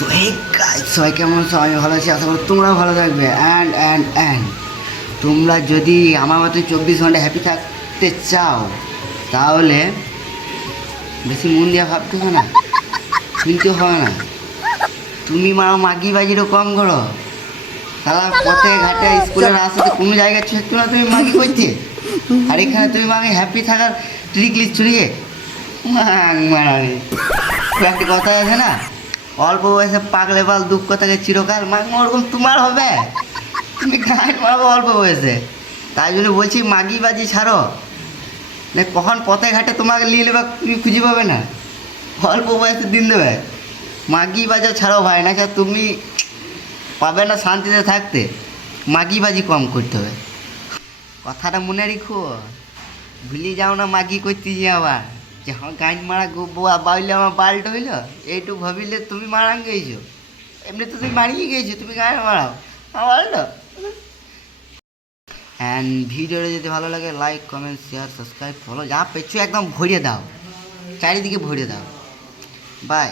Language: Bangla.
তো এই গাইস সবাই কেমন আছো? আমি ভালো আছি, আশা করি তোমরাও ভালো থাকবে। অ্যান্ড তোমরা যদি আমার মতো 24 ঘন্টা হ্যাপি থাকতে চাও তাহলে বেশি মন দিয়ে ভাবতে হবে না, শুনতে হবে না। তুমি মাগি বাজিরও কম করো। তারা পথে ঘাটে স্কুলের রাস্তাতে কোনো জায়গায় ছেড়তো না, তুমি মাগি করছে। আর এখানে তুমি মাগে হ্যাপি থাকার ট্রিক লিস্ট চুরিয়ে মারানি। একটা কথা আছে না, অল্প বয়সে পাগলে বাল দুঃখ থাকে চিরকাল। মাগমা ওরকম তোমার হবে, তুমি গান মারবো অল্প বয়সে। তাই জন্য বলছি মাগি বাজি ছাড়ো, না কখন পথে ঘাটে তোমাকে নিয়ে নেবে তুমি খুঁজে পাবে না। অল্প বয়সে দিন দেবে, মাগি বাজা ছাড়ো ভাই, না তুমি পাবে না শান্তিতে থাকতে। মাগি বাজি কম করতে হবে, কথাটা মনে রেখো। ভুলে যাও না মাগি করতে যে আবার যে হ্যাঁ গান মারা বাউলে আমার বাল্ট হইলো এইটু ভাবিলে তুমি মারান গেছো। এমনি তো তুমি মারিয়ে গেছো, তুমি গান মারাও বললো। অ্যান্ড ভিডিওটা যদি ভালো লাগে like comment share subscribe follow যা পেছু একদম ভরিয়ে দাও, চারিদিকে ভরিয়ে দাও। বাই।